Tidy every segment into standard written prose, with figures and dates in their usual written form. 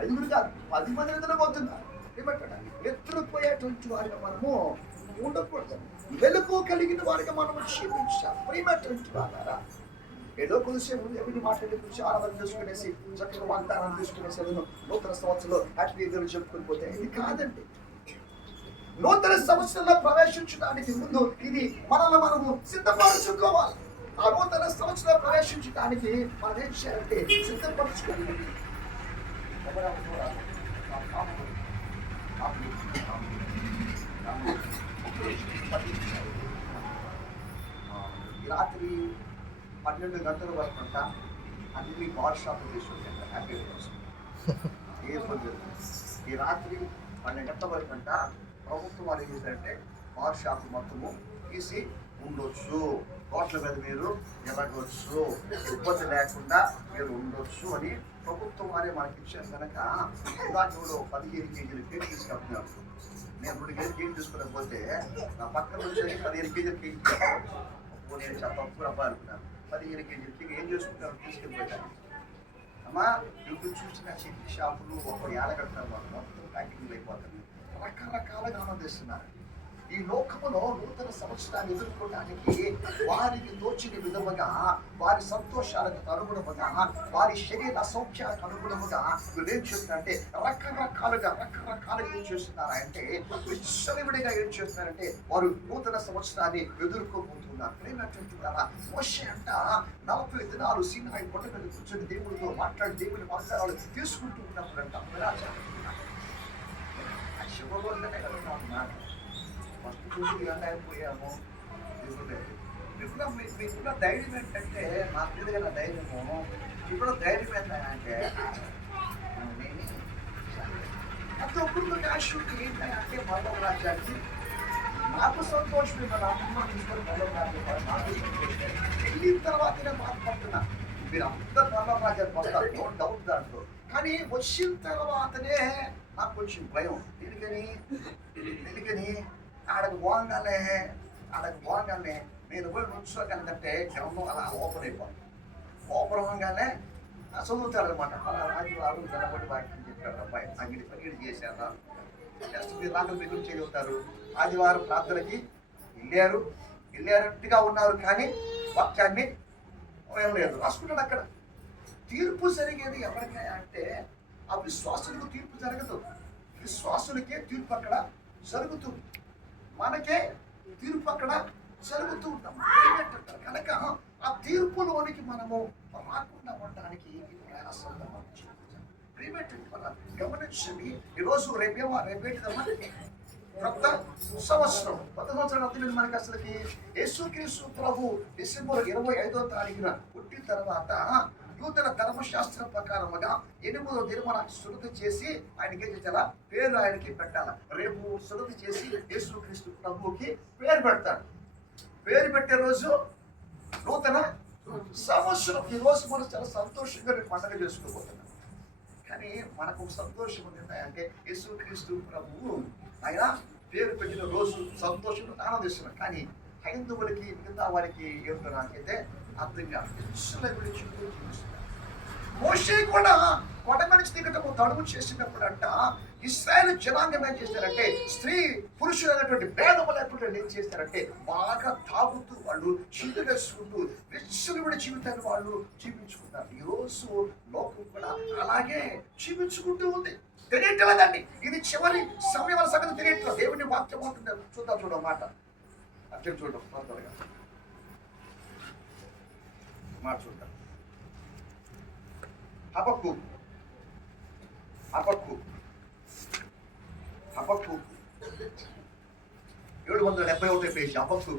5 కాదు, 10 మంది నిద్రపోతున్నారు. ఏమంటాడు? నిద్రపోయేటువంటి వారిగా మనము ఉండకూడదు. వెలుగు కలిగిన వారిగా మనము జీవించాలి. ప్రియమైనటువంటి వారా, ఏదో కొద్దిసేపు ఎవరి మాట్లాడి గురించి ఆరాధన చేసుకునేసి చక్కగా వాగ్దానం తీసుకునేసి నూతన సంవత్సరంలో హ్యాపీ ఎదురు చెప్పుకొని పోతే ఇది కాదండి. నూతన సంవత్సరంలో ప్రవేశించడానికి ముందు ఇది మనల్ని మనము సిద్ధపరచుకోవాలి. ఆ నూతన సంవత్సరంలో ప్రవేశించడానికి మనం ఏం చేయాలంటే సిద్ధపరచుకోవాలి. ఈ రాత్రి 12 గంటల వరకు అంట అన్ని బార్ షాపులు తీసుకుంటాం. హ్యాపీ ఏ ఇబ్బంది. ఈ రాత్రి 12 గంటల వరకు అంట ప్రభుత్వం వాళ్ళు ఏం చేశారంటే బార్ షాపు మొత్తము తీసి ఉండొచ్చు, కోట్ల మీద మీరు ఎరగొచ్చు, ఇబ్బంది లేకుండా మీరు ఉండొచ్చు అని ప్రభుత్వం వారే మనకి ఇచ్చారు. కనుక ఇలాంటి 15 కేజీలు కేక్ తీసుకెళ్తున్నాను. నేను 2 కేజీలు కేక్ తీసుకునేకపోతే నా పక్కన వచ్చేసి 15 కేజీలు కేక్ తీసుకున్నాను. నేను చాలా తక్కువ అబ్బా అనుకున్నాను. 15 కేజీలు కేక్ ఏం చేసుకుంటాను తీసుకెళ్ళిపోయాను. అమ్మా ఇప్పుడు చూసిన చిట్టి షాపులు ఒక ఏళ్ళగట్టారు, వాళ్ళు మొత్తం ప్యాకింగ్ అయిపోతుంది. రకరకాలుగా ఆనందిస్తున్నారు. ఈ లోకములో నూతన సంవత్సరాన్ని ఎదుర్కోవడానికి వారికి తోచిన విధముగా, వారి సంతోషాలకు అనుగుణముగా, వారి శరీర సౌఖ్యాలకు అనుగుణముగా వీళ్ళు ఏం చేస్తున్నారంటే రకరకాలుగా ఏం చేస్తున్నారంటే విచ్చలవిడిగా ఏం చేస్తున్నారంటే వారు నూతన సంవత్సరాన్ని ఎదుర్కోబోతున్నారు. ప్రేమటువంటి మోషే అంట 40 దినాలు సీనాయి కొండ మీద కూర్చొని దేవుడితో మాట్లాడి దేవుని వాగ్దానాలు తీసుకుంటూ ఉన్నప్పుడు అంట శుభగోళనే కలుగుతున్నాం. ఫస్ట్ చూసి అయిపోయాము. ఇప్పుడు మీకున్న ధైర్యం ఏంటంటే నాకు తెలియదు ధైర్యము. ఇప్పుడు ధైర్యం ఏంటంటే అంత ఒప్పుడు కాశుకి ఏంటంటే మరో రాజ్యానికి నాకు సంతోషమే. మన అమ్మ తీసుకొని మరో రాజ్యం నాకు వెళ్ళిన తర్వాతనే బాధపడుతున్నా. మీరు అందరు మరో రాజ్యానికి వస్తారు, నో డౌట్ దాంట్లో. కానీ వచ్చిన తర్వాతనే నాకు కొంచెం భయం. ఎందుకని ఆడకు పోగానే నేను పోయి నుంచోగలంటే గ్రంథం అలా ఓపెన్ అయిపోతుంది. ఓపెన్ అవ్వగానే చదువుతారు అనమాట. అలా రాజువారు నిలబడి వాక్యం చెప్పారు. అబ్బాయి అంగిడి చేశారా జస్ట్ మీరు రాత్రి దగ్గర చదువుతారు. ఆదివారం ప్రార్థనకి వెళ్ళారట్టుగా ఉన్నారు, కానీ వాక్యాన్ని లేదు రాసుకుంటాడు. అక్కడ తీర్పు జరిగేది ఎవరికైనా అంటే అవిశ్వాసులకు తీర్పు జరగదు, విశ్వాసులకే తీర్పు అక్కడ జరుగుతుంది. మనకే తీర్పు అక్కడ జరుగుతూ ఉంటాం. కనుక ఆ తీర్పులోనికి మనము రాకుండా ఉండడానికి గమనించండి. ఈరోజు రేపేదమ్మా కొత్త సంవత్సరం. కొత్త సంవత్సరం అర్థం మనకి అసలుకి యేసుక్రీస్తు ప్రభు డిసెంబర్ 25వ తారీఖున పుట్టిన తర్వాత నూతన ధర్మశాస్త్రం ప్రకారముగా 8వ దినమున శుద్ధి చేసి ఆయనకి ఏం చేయాలా? పేరు ఆయనకి పెట్టాల. రేపు శుద్ధి చేసి యేసుక్రీస్తు ప్రభువుకి పేరు పెడతాడు. పేరు పెట్టే రోజు నూతన సంవత్సరం. ఈ రోజు మనం చాలా సంతోషంగా పండుగ చేసుకోబోతున్నాం. కానీ మనకు సంతోషం ఉంది అంటే యేసుక్రీస్తు ప్రభువు ఆయన పేరు పెట్టిన రోజు సంతోషంగా ఆనందిస్తున్నాం. కానీ హైందవులకి మిగతా వారికి ఏమిటో నాకైతే అర్థం కాదు. మోషే కూడా కొండ నుంచి దిగటము తడుము చేసినప్పుడు అంట ఇశ్రాయేలు జనాంగం ఏం చేస్తారంటే స్త్రీ పురుషులు అనేటువంటి భేదము లేకుండా ఏం చేస్తారంటే బాగా తాగుతూ వాళ్ళు చిందు వేసుకుంటూ విచ్చలవిడి జీవితాన్ని వాళ్ళు జీవించుకుంటారు. ఈరోజు లోకం కూడా అలాగే జీవించుకుంటూ ఉంది. తెలియట్లేదండి. ఇది చివరి సమయం సంగతి తెలియట్లేదు. దేవుని వాక్యం ఉంటుంది. చూద్దాం మాట అర్థం చూడడం త్వరగా మాట చూద్దాం. హబక్కు 771 పేజీ. హబక్కు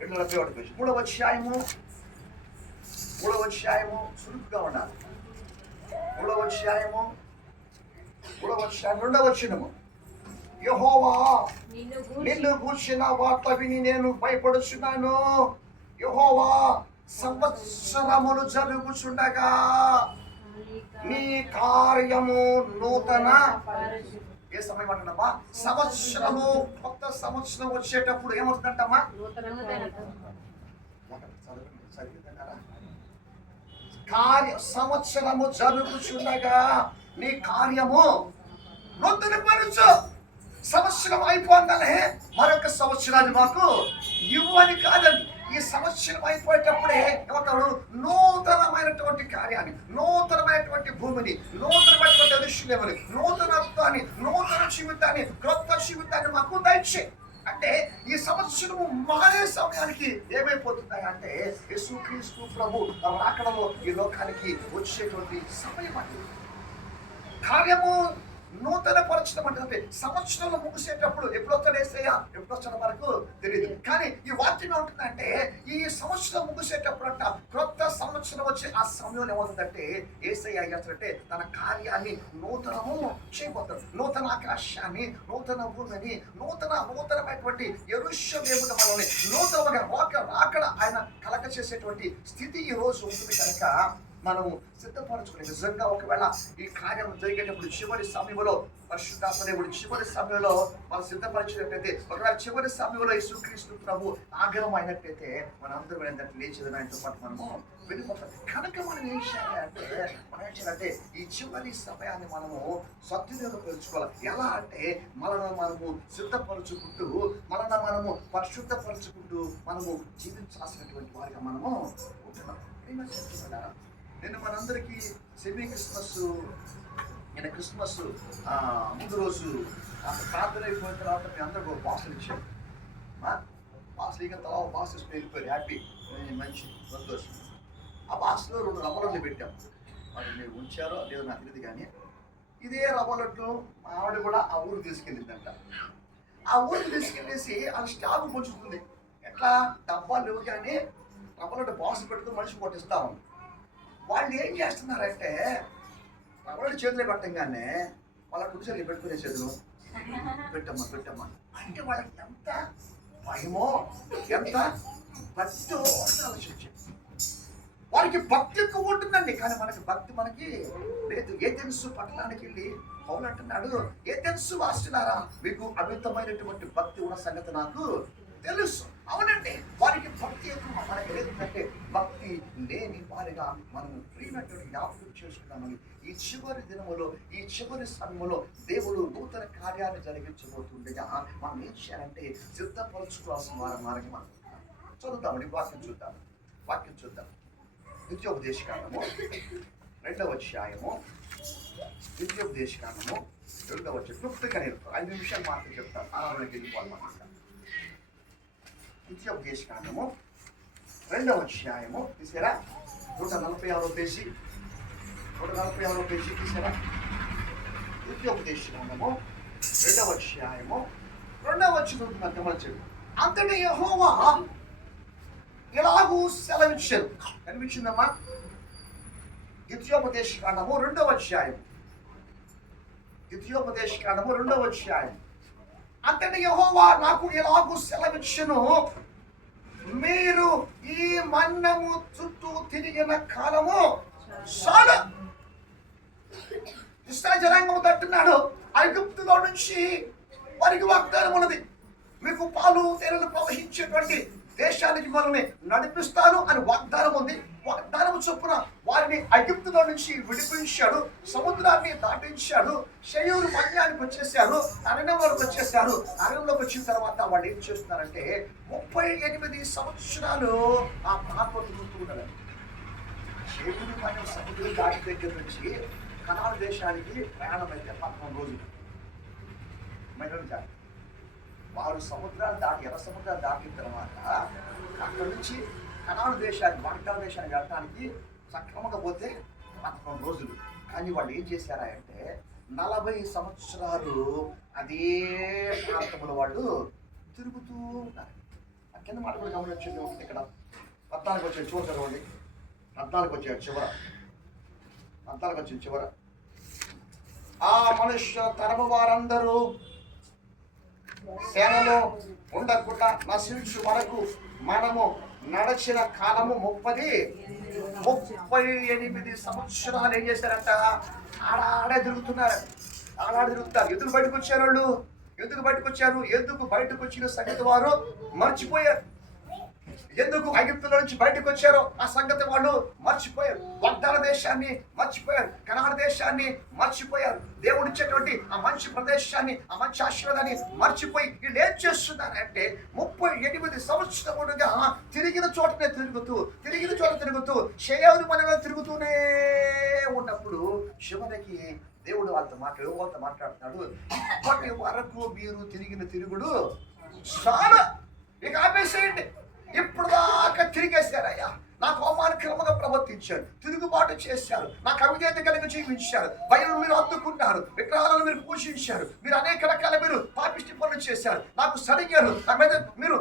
771 పేజీ. 3వ అధ్యాయము చురుకుగా ఉండాలి. 3వ అధ్యాయము 2వ వచనము. యెహోవా నిన్ను గూర్చిన వార్త విని నేను భయపడుచున్నాను. యెహోవా సంవత్సరములు జరుగుచుండగా నీ కార్యము నూతన. ఏ సమయం అంటమ్మా? సంవత్సరము. కొత్త సంవత్సరం వచ్చేటప్పుడు ఏమవుతుందంటమ్మా? సంవత్సరము జరుగుచుండగా నీ కార్యము నూతన పరచు. సంవత్సరం అయిపోగానే మరొక సంవత్సరాన్ని మాకు ఇవ్వని కాదండి. ఈ సంవత్సరం అయిపోయేటప్పుడే ఏమంటాడు, నూతనమైనటువంటి కార్యాన్ని, నూతనమైనటువంటి భూమిని, నూతనమైనటువంటి అదృశ్యమని, నూతనత్వాన్ని, నూతన జీవితాన్ని, క్రొత్త జీవితాన్ని మాకు దయచే. అంటే ఈ సంవత్సరము మారే సమయానికి ఏమైపోతున్నాయి అంటే యేసుక్రీస్తు ప్రభు రాకడలో ఈ లోకానికి వచ్చేటువంటి సమయం అండి. కార్యము నూతన పరచడం అంటే సంవత్సరంలో ముగిసేటప్పుడు ఎప్పుడు వస్తాడు యేసయ్య, ఎప్పుడు వస్తాడో మనకు తెలియదు. కానీ ఈ వాక్యం ఏముంటుందంటే ఈ సంవత్సరం ముగిసేటప్పుడు అంట క్రొత్త సంవత్సరం వచ్చే ఆ సమయంలో ఏమవుతుందంటే యేసయ్య చేస్తాడంటే తన కార్యాన్ని నూతనము చేయబోతాడు. నూతన ఆకాశాన్ని, నూతన భూమిని, నూతనమైనటువంటి యెరూషలేము మనల్ని నూతనంగా రాకడ ఆయన కలగ చేసేటువంటి స్థితి ఈ రోజు ఉంటుంది. కనుక మనము సిద్ధపరచుకుని నిజంగా ఒకవేళ ఈ కార్యం జరిగేటప్పుడు చివరి సమయంలో పరిశుద్ధాత్మ దేవుడు చివరి సమయంలో మనం సిద్ధపరిచినట్లయితే, ఒకవేళ చివరి సమయంలో యేసుక్రీస్తు ప్రభు ఆగ్రహం అయినట్లయితే మనందరం ఏంటంటే లేచేది ఆయనతో పాటు మనము వెళ్ళిపోతాం. కనుక మనం ఏం చేయాలంటే ఈ చివరి సమయాన్ని మనము సద్వినియోగం తెలుసుకోవాలి. ఎలా అంటే మనము సిద్ధపరుచుకుంటూ మనము పరిశుద్ధపరుచుకుంటూ మనము జీవించాల్సినటువంటి వారిగా మనము ఉంటున్నాం. నేను మనందరికీ సెమీ క్రిస్మస్ ముందు రోజు ప్రార్థన అయిపోయిన తర్వాత మీ అందరూ బాక్సులు ఇచ్చాను. బాక్సులు ఇక తర్వాత బాక్స్ తీసుకుని వెళ్ళిపోయారు. హ్యాపీ, మంచి సంతోషం. ఆ బాక్స్లో 2 రవ్వలొడ్లు పెట్టాం. మరి మీరు ఉంచారో లేదో నాకు తెలియదు. కానీ ఇదే రవ్వలొడ్లు మా ఆవిడ కూడా ఆ ఊరు తీసుకెళ్ళిందంట. ఆ ఊరికి తీసుకెళ్ళేసి ఆ స్టాక్ పుంచుతుంది. ఎట్లా డబ్బాలు లేవు కానీ రవ్వలొడ్డు బాక్స్ పెడుతూ మనిషి కొట్టిస్తా ఉంది. వాళ్ళు ఏం చేస్తున్నారంటే రవ్వలొడ్డు చేతిలో పెట్టంగానే వాళ్ళ కుడిసెలు పెట్టుకునే చేతులు పెట్టమ్మా అంటే వాళ్ళకి ఎంత భయమో, ఎంత భక్తో ఆలోచించి వారికి భక్తి ఎక్కువ ఉంటుందండి. కానీ మనకి లేదు. ఏథెన్సు పట్టణానికి వెళ్ళి పౌలు అంటున్నాడు, ఏథెన్సు వాసులారా మీకు అమితమైనటువంటి భక్తి ఉన్న సంగతి నాకు తెలుసు. అవునండి, వారికి భక్తి ఎక్కువ, మనకి లేదంటే భక్తి లేని వారిగా మనం ప్రియమైనటువంటి జ్ఞాపకం చేసుకున్నామని ఈ చివరి దినములో, ఈ చివరి సమయంలో దేవుడు నూతన కార్యాన్ని జరిగించబోతుండగా మనం ఏం చేయాలంటే సిద్ధపరచుకోవాల్సిన వారి మార్గం మనం చదువుతామండి. వాక్యం చూద్దాం. ద్వితీయోపదేశకాండము 2వ అధ్యాయము, ద్వితీయోపదేశకాండము 2వ అధ్యాయం. క్లుప్తంగా నేను 5 నిమిషాలు మాత్రం చెప్తాను. ఆరాధనకి వెళ్ళిపోవాలి. ద్వితీయోపదేశకాండము 2వ అధ్యాయము తీసారా? 146వ పేజీ తీసారా? ద్వితీయోపదేశకాండము 2వ అధ్యాయము 2వ వచనం గమనించండి. అంతటి యెహోవా ఇలాగూ సెలవిచ్చారు. కనిపించిందమ్మా? ద్వితీయోపదేశకాండము 2వ అధ్యాయం. అంతటి యెహోవా నాకు ఇలాగూ సెలవిచ్చును, మీరు ఈ మన్నము చుట్టూ తిరిగిన కాలము చాలు. ఇశ్రాయేలు జనాంగం తట్టున్నాడు. ఐగుప్తులో నుంచి వారికి వాగ్దానం ఉన్నది, మీకు పాలు తేనెలు ప్రవహించేటువంటి దేశానికి మనల్ని నడిపిస్తాను అని వాగ్దానం ఉంది. వాగ్దానం చొప్పున వారిని ఐగుప్తులో నుంచి విడిపించాడు, సముద్రాన్ని దాటించాడు, షయూరు మన్యానికి వచ్చేసారు, అరణ్యంలోకి వచ్చేసారు. అరణ్యంలోకి వచ్చిన తర్వాత వాళ్ళు ఏం చేస్తున్నారంటే 38 సంవత్సరాలు ఆ ప్రాంతం గుర్తుకున్నారు. షయూరు మన్యం సముద్రం దాటి దగ్గర నుంచి కనాను దేశానికి ప్రయాణం అయితే 11 రోజులు. వారు సముద్రాలు దాటి, ఎర్ర సముద్రాలు దాటిన తర్వాత అక్కడి నుంచి కనాను దేశానికి, వాగ్దాన దేశానికి వెళ్ళడానికి సక్రమంగా పోతే 11 రోజులు. కానీ వాళ్ళు ఏం చేశారా అంటే 40 సంవత్సరాలు అదే ప్రాంతంలో వాళ్ళు తిరుగుతూ ఉన్నారు. కింద మాట కూడా గమనించింది. ఉంటుంది ఇక్కడ 14 వచ్చే చివర చదవండి. 14 వచ్చాడు చివర. ఆ మనుష్య తరము వారందరూ సేనలో ఉండకుండా నశించు వరకు మనము నడిచిన కాలము 38 సంవత్సరాలు ఏం చేశారంట? ఆడాడే తిరుగుతున్నారు. ఎందుకు బయటకు వచ్చారు వాళ్ళు? ఎందుకు బయటకు వచ్చిన సంగతి వారు మర్చిపోయారు. ఎందుకు ఐగుప్తుల నుంచి బయటకు వచ్చారో ఆ సంగతి వాళ్ళు మర్చిపోయారు. వాగ్దాన దేశాన్ని మర్చిపోయారు, కనాను దేశాన్ని మర్చిపోయారు, దేవుడు ఇచ్చేటువంటి ఆ మంచి ప్రదేశాన్ని, ఆ మంచి ఆశీర్వాదాన్ని మర్చిపోయి వీళ్ళు ఏం చేస్తున్నారంటే 38 సంవత్సరములుగా తిరిగిన చోటనే తిరుగుతూ షేయరు మనలో తిరుగుతూనే ఉన్నప్పుడు చివరికి దేవుడు వాళ్ళతో మాట్లాడుతున్నాడు, ఇప్పటి వరకు మీరు తిరిగిన తిరుగుడు చాలా, ఇక ఆపేసేయండి. ఇప్పుడు దాకా తిరిగేశారయ్యా, నాకు అవమానకరంగా ప్రవర్తించారు, తిరుగుబాటు చేశారు, నాకు అవిధేయత కలిగి జీవించారు, బయలు మీరు అద్దుకున్నారు, విగ్రహాలను మీరు పూజించారు, మీరు అనేక రకాల మీరు పాపిష్టి పనులు చేశారు, నాకు సరిగారు, నా మీద మీరు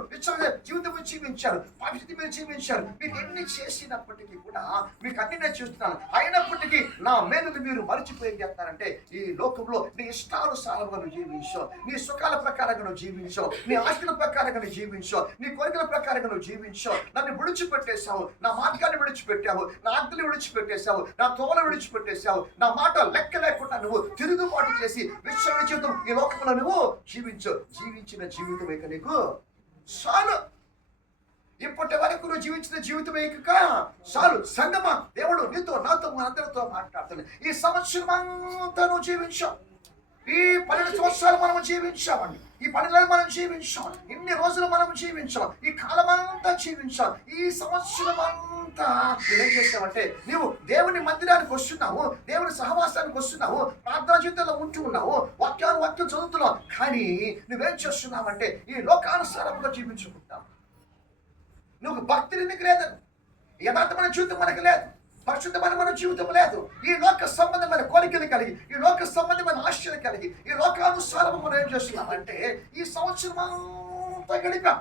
జీవితం జీవించారు, పాపిష్టి మీరు జీవించారు. మీరు ఎన్ని చేసినప్పటికీ కూడా మీకు అన్ని నేను చూస్తున్నాను, అయినప్పటికీ నా మేలును మీరు మరిచిపోయి చేస్తారంటే ఈ లోకంలో నీ ఇష్టానుసారంగా నువ్వు జీవించావు, నీ సుఖాల ప్రకారంగా నువ్వు జీవించావు, నీ ఆస్తుల ప్రకారంగా నువ్వు జీవించావు, నీ కోరికల ప్రకారంగా నువ్వు జీవించావు, నన్ను విడిచిపెట్టేశావు, నా మార్గాన్ని విడిచిపెట్టావు, నా ఆజ్ఞలు విడిచిపెట్టేశావు, నా తోలు విడిచిపెట్టేశావు, నా మాట లెక్క లేకుండా నువ్వు తిరుగుబాటు చేసి విశ్వ జీవితం ఈ లోకంలో నువ్వు జీవించిన జీవితం ఇక నీకు చాలు. ఇప్పటి వరకు నువ్వు జీవించిన జీవితం ఇక చాలు. సంగమా, దేవుడు నీతో నాతో మనందరితో మాట్లాడుతున్నాడు. ఈ సంవత్సరం అంతా నువ్వు జీవించావు, ఈ 12 సంవత్సరాలు మనం జీవించామండి, ఈ 12 మనం జీవించాం, ఇన్ని రోజులు మనం జీవించాం, ఈ కాలం అంతా జీవించాం. ఈ సంవత్సరం అంతా ఏం చేస్తావంటే నువ్వు దేవుని మందిరానికి వస్తున్నావు, దేవుని సహవాసానికి వస్తున్నావు, ప్రార్థనా జీవితంలో ఉంటూ ఉన్నావు, వాక్యం చదువుతున్నావు, కానీ నువ్వేం చేస్తున్నావంటే ఈ లోకానుసారంగా జీవించుకుంటావు. నువ్వు భక్తి నీకు లేదని, యథార్థమైన జీవితం మనకు లేదు, పరిశుద్ధమైన మన జీవితం లేదు, ఈ లోక సంబంధమైన కోరికలు కలిగి, ఈ లోక సంబంధమైన ఆశలు కలిగి, ఈ లోకానుసారం మనం ఏం చేస్తున్నామంటే ఈ సంవత్సరం అంతా గడిపాం,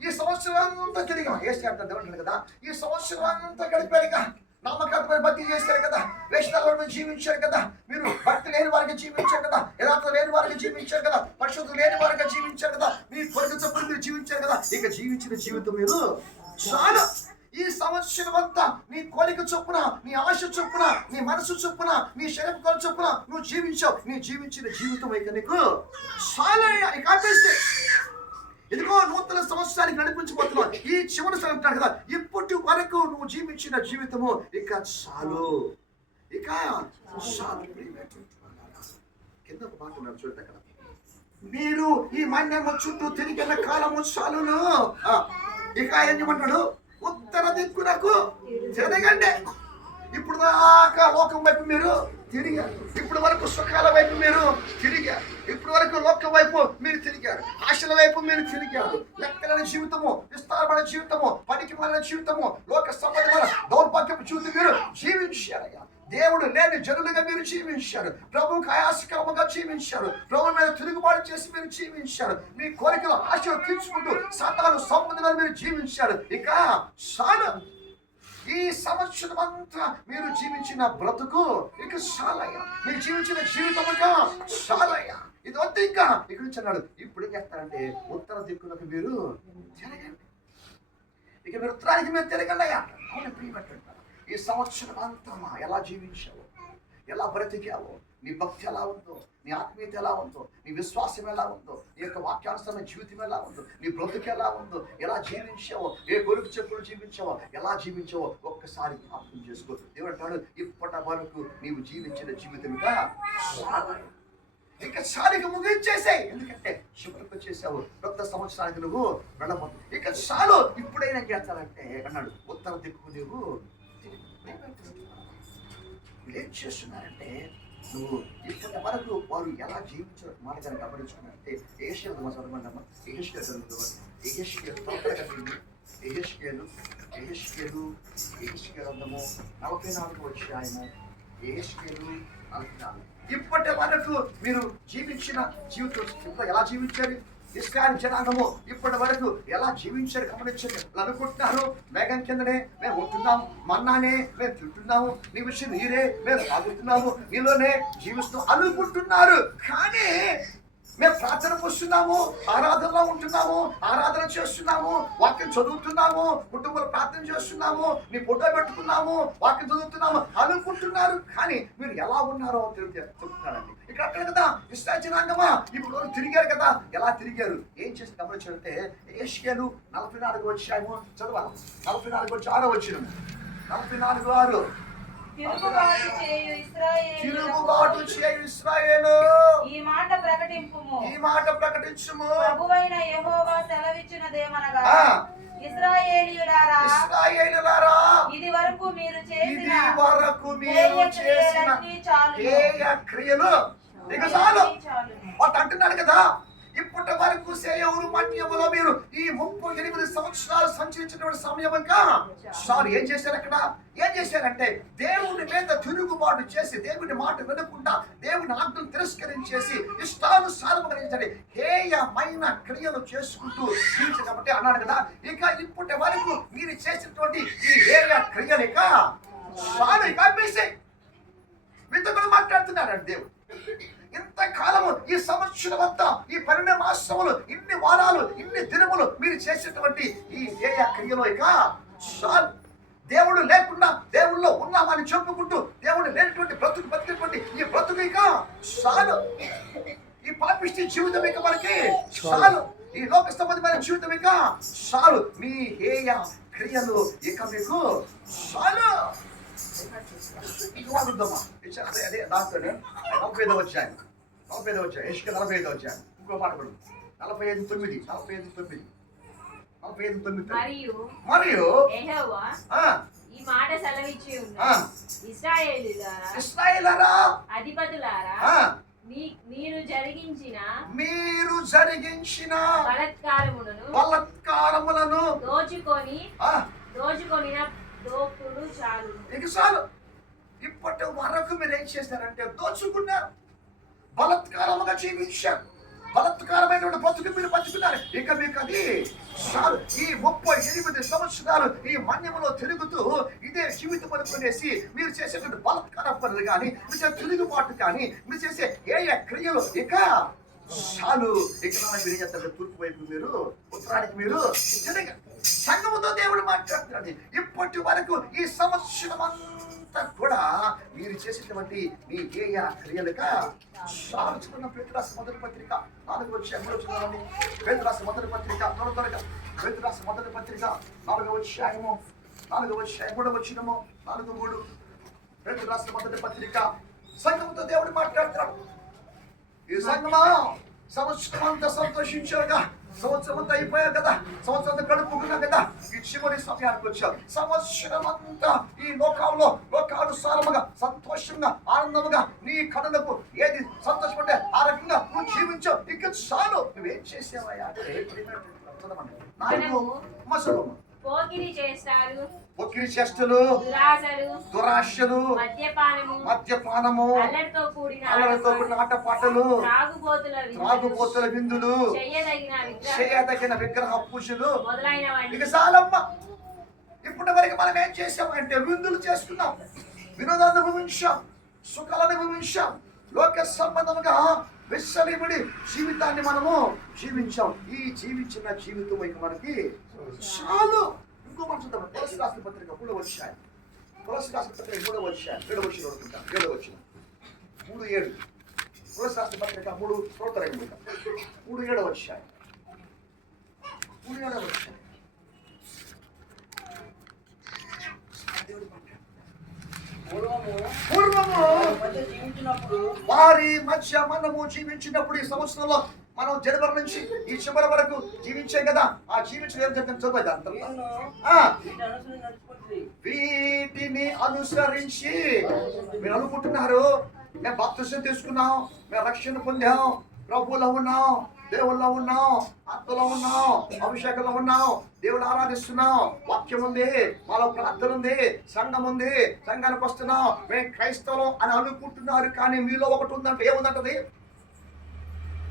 ఈ సంవత్సరం అంతా తిరిగాం. ఏమంటాడు కదా, ఈ సంవత్సరం అంతా గడిపారుగా, నమ్మకాత్మైన భక్తి చేశారు కదా, వేషాలను జీవించారు కదా, మీరు భక్తి లేని వారికి జీవించారు కదా, యథార్థం లేని వారికి జీవించారు కదా, పరిశుద్ధం లేని వారికి జీవించారు కదా, మీ కోరిక చొప్పున మీరు జీవించారు కదా, ఇక జీవించిన జీవితం మీరు చాలా. ఈ సంవత్సరం అంతా నీ కోరిక చొప్పున, నీ ఆశ చొప్పున, నీ మనసు చొప్పున, నీ శరీరం చొప్పున నువ్వు జీవించావు. నీ జీవించిన జీవితం ఇక నీకు చాలా. ఇక ఆపేస్తే ఇదిగో నూతన సంవత్సరానికి నడిపించబోతున్నావు. ఈ చివరి సంవత్సరం కదా, ఇప్పటి వరకు నువ్వు జీవించిన జీవితము ఇక చాలు, ఇక చాలు. కింద ఒక మాట ఉన్నారు చూడండి అక్కడ, మీరు ఈ మన్యము చుట్టూ తిరిగిన కాలము చాలును. ఇక ఏం చేయమంటాడు, ఉత్తర దిక్కునకు తిరగండి. ఇప్పుడు దాకా లోకం వైపు మీరు తిరిగారు, ఇప్పుడు వరకు సుఖాల వైపు మీరు తిరిగారు, ఇప్పుడు వరకు లోకం వైపు మీరు తిరిగారు, ఆశల వైపు మీరు తిరిగారు. లెక్కలేని జీవితము, విస్తారమైన జీవితము, పనికి మాలిన జీవితము, లోక సంబంధమైన దౌర్భాగ్యపు జీవితం మీరు జీవించారు. దేవుడు లేని జనులుగా మీరు జీవించారు, ప్రభువుకు ఆయాసకరంగా జీవించారు, ప్రభు మీద తిరుగుబాటు చేసి మీరు జీవించారు, మీ కోరికలు ఆశలు తీర్చుకుంటూ సాతాను సంబంధంగా మీరు జీవించారు. ఇక చాలు. ఈ సంవత్సరం అంతా మీరు జీవించిన బ్రతుకు ఇక చాలయ్యా, మీరు జీవించిన జీవితం ఇక చాలయ్యా, ఇది వద్దు ఇంకా. ఇక్కడ నుంచి అన్నాడు, ఇప్పుడు ఏం చేస్తారంటే ఉత్తర దిక్కులకు మీరు తిరగండి, ఇక మీరు ఉత్తరానికి మీరు తిరగండి అయ్యా. అవును ప్రియమంటాడు, ఈ సంవత్సరం అంతా ఎలా జీవించావు, ఎలా బ్రతికావో, నీ భక్తి ఎలా ఉందో, నీ ఆత్మీయత ఎలా ఉందో, నీ విశ్వాసం ఎలా ఉందో, నీ యొక్క వాక్యానుసరమైన జీవితం ఎలా ఉందో, నీ బ్రతుకు ఎలా ఉందో, ఎలా జీవించావో, ఏ కొడుకు చెప్పులు జీవించావో, ఎలా జీవించావో ఒక్కసారి జ్ఞాపకం చేసుకో. దేవుడు అంటాడు, ఇప్పటి వరకు నీవు జీవించిన జీవితం ఇక చాలుగా ముగించేసాయి, ఎందుకంటే చివరికి వచ్చేసావు, కొత్త సంవత్సరానికి నువ్వు వెళ్ళబోతు. ఇక చాలు, ఇప్పుడైనా చేస్తానంటే అన్నాడు, ఉత్తర దిక్కు నువ్వు ఏం చేస్తున్నారంటే నువ్వు ఇప్పటి వరకు వారు ఎలా జీవించారు మాట కనుక గమనించుకున్నారంటే ఏషియా చదవమన్నమ్మా, ఏషియా చదువుకోవాలి, ఏషియా గ్రంథము 44వ అధ్యాయము, ఏషియాలు 44. ఇప్పటి వరకు మీరు జీవించిన జీవితం ఎలా జీవించారు, ఇస్రాయేలు జనాంగము ఇప్పటి వరకు ఎలా జీవించారు గమనించండి. అనుకుంటున్నారు మేఘం కిందనే మేము ఉంటున్నాము, మన్నానే మేము తింటున్నాము, నీ విషయం నీరే మేము తాగుతున్నాము, నీలోనే జీవిస్తున్నాం అనుకుంటున్నారు. కానీ మేము ప్రార్థనకు వస్తున్నాము, ఆరాధనలో ఉంటున్నాము, ఆరాధన చేస్తున్నాము, వాక్యం చదువుతున్నాము, కుటుంబంలో ప్రార్థన చేస్తున్నాము, నీ ఫోటో పెట్టుకున్నాము, వాక్యం చదువుతున్నాము అనుకుంటున్నారు. కానీ మీరు ఎలా ఉన్నారో చెప్తున్నారండి. ఇక్కడ అక్కడ కదా ఇశ్రాయేలు జనాంగమా ఇప్పుడు తిరిగారు కదా, ఎలా తిరిగారు, ఏం చేసి గమనించారంటే యెషయాలు 44 అధ్యాయము చదవాలి. 44 వచ్చిన 44 తిరుగుబాటు చేయు ఇశ్రాయేలు ఈ మాట ప్రకటింపుము. ఈ మాట ప్రకటించుము. ప్రభువైన యెహోవా సెలవిచ్చినదేమనగా, ఇశ్రాయేలీయులారా, ఇది వరకు మీరు చేసిన హేయ క్రియలు ఇక చాలు. వాటి అంటున్నాడు కదా, ఇప్పటి వరకు సేయవరు మన్యములో మీరు ఈ 38 సంవత్సరాలు సంచరించినటువంటి సమయం ఇంకా చాలు. ఏం చేశారు అక్కడ? ఏం చేశారంటే దేవుని మీద తిరుగుబాటు చేసి, దేవుని మాట వినకుండా, దేవుని ఆజ్ఞను తిరస్కరించేసి ఇష్టానుసారమైన హేయమైన క్రియలు చేసుకుంటూ జీవించారు. కాబట్టి అన్నాడు కదా, ఇక ఇప్పటి వరకు మీరు చేసినటువంటి ఈ హేయ క్రియలు ఇక చాలు, ఇక ఆపేసి. మీతో కూడా మాట్లాడుతున్నాడు దేవుడు. ఇంతకాలము ఈ సంవత్సరం అంతా, ఈ 12 మాసములు, ఇన్ని వారాలు, ఇన్ని దినములు మీరు చేసేటువంటి ఈ హేయ క్రియలో ఇక చాలు. దేవుడు లేకుండా దేవుళ్ళో ఉన్నామని చెప్పుకుంటూ దేవుడు లేనటువంటి బ్రతుకు బతికేటువంటి ఈ బ్రతుకు ఇక చాలు. ఈ పాపిష్టి జీవితం ఇక మనకి చాలు. ఈ లోక సంబంధమైన జీవితం ఇక చాలు. మీ హేయ క్రియలు ఇక మీకు చాలు. అదే దాంతో 45 వచ్చాను. యెషయా 45 వచ్చాను. ఇంకో మాట పడు 45:9 మరియు యెహోవా ఈ మాట సెలవిచ్చి ఉన్నాడు, ఇశ్రాయేలులారా, అధిపతులారా, మీరు జరిగించిన బలాత్కారములను దోచుకొనిన దోపుడు చాలు. ఇక చాలు. ఇప్పటి వరకు మీరు ఏం చేశారంటే దోచుకున్నారు, బలాత్కారముగా జీవించారు, బలాత్కారమైనటువంటి బతుకు మీరు బతుకున్నారు. ఇక మీకు అది చాలు. ఈ 38 సంవత్సరాలు ఈ మన్యములో తిరుగుతూ ఇదే జీవితం అనుకునేసి మీరు చేసేటువంటి బలాత్కార పనులు కానీ, మీరు చేసే తిరుగుబాటు కానీ, మీరు చేసే ఏ క్రియలు ఇక చాలు. ఇక మీరు చేస్తారు, తూర్పు వైపు మీరు, ఉత్తరానికి మీరు సంఘముతో దేవుడు మాట్లాడుతున్నాడు. ఇప్పటి వరకు ఈ సంవత్సరం అంతా కూడా మీరు చేసేటువంటి మీ హేయ క్రియలుక చాలుచుకున్న పేతురాసు మొదటి పత్రిక 4వ అధ్యాయంలో చూడండి. పేతురాసు మొదటి పత్రిక త్వరగా పేతురాసు మొదటి పత్రిక 4వ అధ్యాయము 3వ వచనము 4:3. పేతురాసు మొదటి పత్రిక సంఘముతో దేవుడు మాట్లాడుతున్నాడు. ఈ సంఘమా సంవత్సరం అంతా సంతోషించారుగా, సంవత్సరం అంతా అయిపోయారు కదా, సంవత్సరం అంతా గడుపుకున్నాం కదా, ఈ చివరి సమయానికి వచ్చారు. సంవత్సరం అంతా ఈ లోకానుసారముగా సంతోషంగా ఆనందముగా నీ కనులకు ఏది సంతోషపడే ఆ రకంగా నువ్వు జీవించావు. ఇక చాలు. నువ్వేం చేసావయ్యా అంటే పొక్కిరి చేష్టలు, దురాశలు, మద్యపానము, అల్లరితో కూడిన ఆటపాటలు, త్రాగుబోతుల విందులు, చేయదగిన విగ్రహ పూజలు ఇక చాలమ్మ. ఇప్పటి వరకు మనం ఏం చేసామంటే విందులు చేసుకున్నాం, వినోదాన్ని అనుభవించాం, సుఖాలను అనుభవించాం, లోక సంబంధంగా విశ్వలిబడి జీవితాన్ని మనము జీవించాం. ఈ జీవించిన జీవితం ఇక మనకి చాలు. ఇంకో మనం చూద్దాం. తులసి రాసిన పత్రిక 3వ అధ్యాయం, తులసి రాసిన పత్రిక 3వ అధ్యాయం 7వ వచనం అనుకుంటాం. 7వ వచనం 3:7. తులసి రాసిన పత్రిక 3:7వ అధ్యాయం 3:7వ అధ్యాయం. పూర్వము వారి మధ్య మనము జీవించినప్పుడు, ఈ సంవత్సరంలో మనం జనవరి నుంచి ఈ చివరి వరకు జీవించాం కదా, ఆ జీవించిన వీటిని అనుసరించి మీరు అనుకుంటున్నారు మేము బాప్తిసం తీసుకున్నాం, మేము రక్షణ పొందాం, ప్రభువులో ఉన్నాం, దేవుల్లో ఉన్నాం, ఆత్మలో ఉన్నాం, అభిషేకంలో ఉన్నాం, దేవుడు ఆరాధిస్తున్నాం, వాక్యం ఉంది, మాలో ప్రార్థన ఉంది, సంఘం ఉంది, సంఘానికి వస్తున్నాం, మేము క్రైస్తవం అని అనుకుంటున్నారు. కానీ మీలో ఒకటి ఉందంటే ఏముందంటది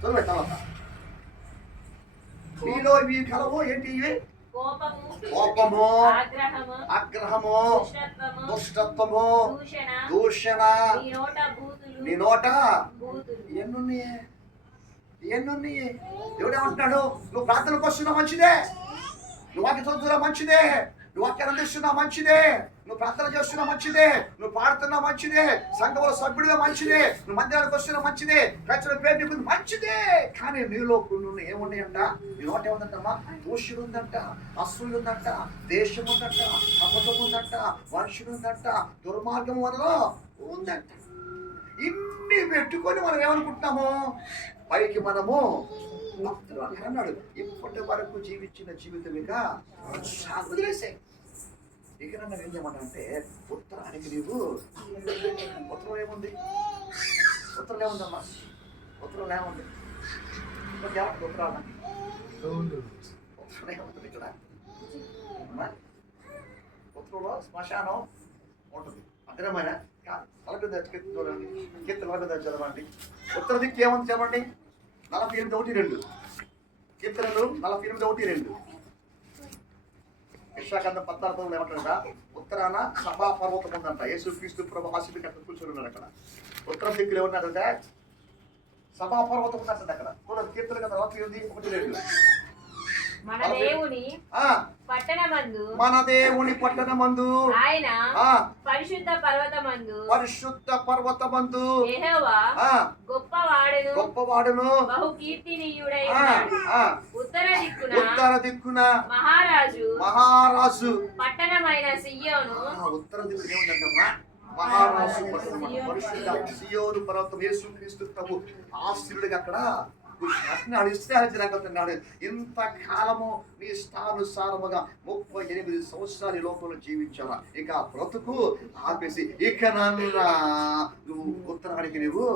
చదువు తర్వాత మీలో ఇవి కలవు ఏంటి? ఇవి కోపము, ఆగ్రహము, దుష్టత్వము, దూషణ. నీ నోట ఎన్నున్నాయి? ఎన్ని దేవుడు ఏమంటున్నాడు? నువ్వు ప్రార్థనకు వస్తున్నా మంచిదే, నువ్వు వాక్య చదువుతున్నా మంచిదే, నువ్వు వాక్యాన్ని అందిస్తున్నా మంచిదే, నువ్వు ప్రార్థన చేస్తున్నా మంచిదే, నువ్వు పాడుతున్నా మంచిదే, సంఘంలో సభ్యుడిగా మంచిదే, నువ్వు మందిరానికి వస్తున్నా మంచిదే, ప్రజల పేరు నీకు మంచిదే. కానీ నీలో కొన్ని ఏమున్నాయంట? నీ నోట ఏముందంటమ్మా? దోషుడు ఉందంట, అసూలు ఉందంట, దేశం ఉందంట, అబద్ధం ఉందంట, మనుషుడు ఉందంట, దుర్మార్గం మనలో ఉందంట. ఇన్ని పెట్టుకొని మనం ఏమనుకుంటున్నాము? పైకి మనము భక్తులు అన్నాడు, ఇప్పటి వరకు జీవించిన జీవితమేగా వదిలేసే. ఇక నన్ను ఏం చేయమంటే ఉత్తరానికి నీవు ఉత్తరం ఏముంది? ఉత్తరం ఏముందమ్మా? ఉత్తరం ఏముంది? ఏమంటుంది ఉత్తరాన? ఉత్తరం ఏముంటుంది ఇక్కడ? ఉత్తరంలో శ్మశానం ఉంటుంది. అర్థమైన చూడండి, కీర్తన చదవండి. ఉత్తర దిక్కు ఏముంది చెప్పండి? 48:1-2 కీర్తనలు 48:1-2. యెషయాకాండం 14 ఏమంటారా? ఉత్తరాన సభా పర్వతం ఉందంట. యేసుక్రీస్తు ప్రభు ఆశీర్వాదం అక్కడ కూర్చొని ఉన్నారు. అక్కడ ఉత్తర దిక్కులు ఏమన్నారంటే సభా పర్వతం ఉందంట. అక్కడ కీర్తన కదా 48:1-2. మన దేవుని పట్టణమందు, మన దేవుని పట్టణమందు, ఆయన పరిశుద్ధ పర్వతమందు యెహోవా గొప్పవాడును బహు కీర్తినీయుడై ఉన్నాడు. ఉత్తర దిక్కున మహారాజు పట్టణమైన సియోను. ఉత్తర దిక్కున ఏముందంటమ్మా? మహారాజు పట్టణం, పరిశుద్ధ సియోను పర్వతం. యేసుక్రీస్తు ప్రభు ఆశీర్వాదంగా అక్కడ ఇష్టానున్నాడు. ఇంతకాలము నీ ఇష్టానుసారముగా 38 సంవత్సరాలు ఈ లోకంలో జీవించాలా? ఇక బ్రతుకు ఆపేసి ఇక నువ్వు ఉత్తరానికి నువ్వు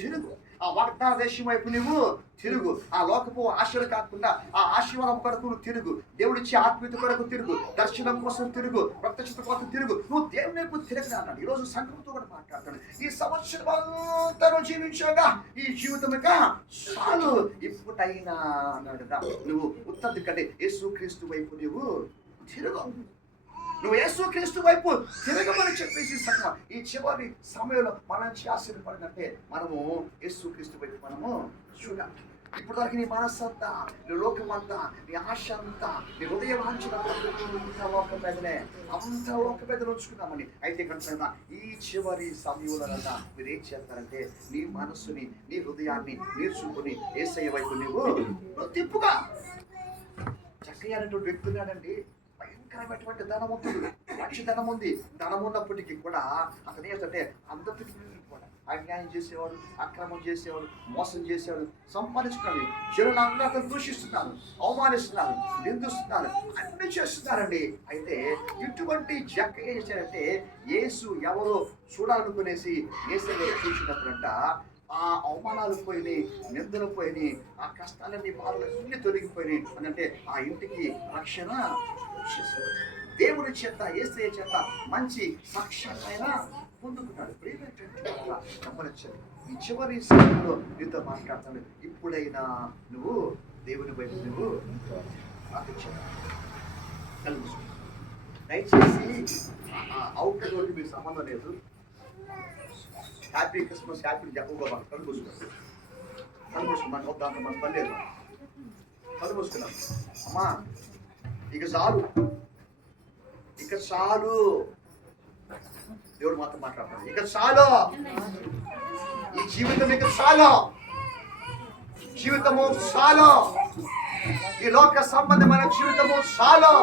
తిరుగు, ఆ వాగ్దాన దేశం వైపు నువ్వు తిరుగు. ఆ లోకపు ఆశలు కాకుండా ఆ ఆశీర్వాదం కొరకు నువ్వు తిరుగు, దేవుడిచ్చే ఆత్మీయత కొరకు తిరుగు, దర్శనం కోసం తిరుగు, ప్రత్యక్షత కోసం తిరుగు. నువ్వు దేవుని వైపు తిరగని అన్నాడు. ఈరోజు సంఘంతో కూడా మాట్లాడతాడు. ఈ సంవత్సరం అంతా నువ్వు జీవించాగా, ఈ జీవితముగా చాలు ఇప్పుడైనా అన్నాడు. నువ్వు ఉత్తర దిక్కంటే యేసుక్రీస్తు వైపు నువ్వు తిరుగు, నువ్వు యేసుక్రీస్తు వైపు తిరగమని చెప్పేసి సంఘం ఈ చివరి సమయంలో మనం ఆశీర్వపడినట్టే మనము యేసుక్రీస్తు వైపు మనము చూడాలి. ఇప్పుడు దానికి నీ మనస్సంతా, నీ లోకమంతా, నీ ఆశ అంతా, నీ హృదయ వాంఛనంతా లోకం మీదనే, అంత లోకం మీద ఉంచుకున్నామని. అయితే కనుక ఈ చివరి సమయంలో మీరు ఏం చేస్తారంటే నీ మనస్సుని, నీ హృదయాన్ని నేర్చుకుని యేసయ్య వైపు నువ్వు తిప్పుగా. చక్కగా అనేటువంటి వ్యక్తి ఉన్నాడండి, భయంకరమైనటువంటి ధనవంతుడు, మంచి ధనం ఉంది. ధనం ఉన్నప్పటికీ కూడా అతను ఏంటంటే అందరికీ కూడా అన్యాయం చేసేవాడు, అక్రమం చేసేవాడు, మోసం చేసేవాడు, సంపాదించుకున్నాడు. జనులు అందరూ అతను దూషిస్తున్నారు, అవమానిస్తున్నారు, నిందిస్తున్నారు, అన్ని చేస్తున్నారండి. అయితే ఇటువంటి జక్క ఏం చేశారంటే యేసు ఎవరో చూడాలనుకునేసి యేసు చూసినప్పుడంట ఆ అవమానాలు పోయినాయి, నిందలు పోయినాయి, ఆ కష్టాలన్నీ, బాధలు అన్ని తొలగిపోయినాయి. అని అంటే ఆ ఇంటికి రక్షణ దేవుని చేత, యేసయ్య చేత మంచి సాక్ష్యాన్ని పొందుకున్నాడు. గమనించండి, ఈ చివరి సమయంలో నీతో మాట్లాడతాను. ఇప్పుడైనా నువ్వు దేవుని వైపు నువ్వు దయచేసి అవుట్ తోటి మీకు సంబంధం లేదు. హ్యాపీ క్రిస్మస్, హ్యాపీ చెప్పగా కళ్ళు మూసుకున్నాం, కళ్ళు మూసుకున్నాం, దాంట్లో మన పని లేదు. కళ్ళు మూసుకున్నాం. అమ్మా ఇక చాలు, ఇక చాలు. దేవుడు మాత్రం మాట్లాడతాడు. ఇక చాలు, ఈ జీవితం ఇక చాలు, జీవితము చాలు, ఈ లోక సంబంధమైన జీవితము చాలు.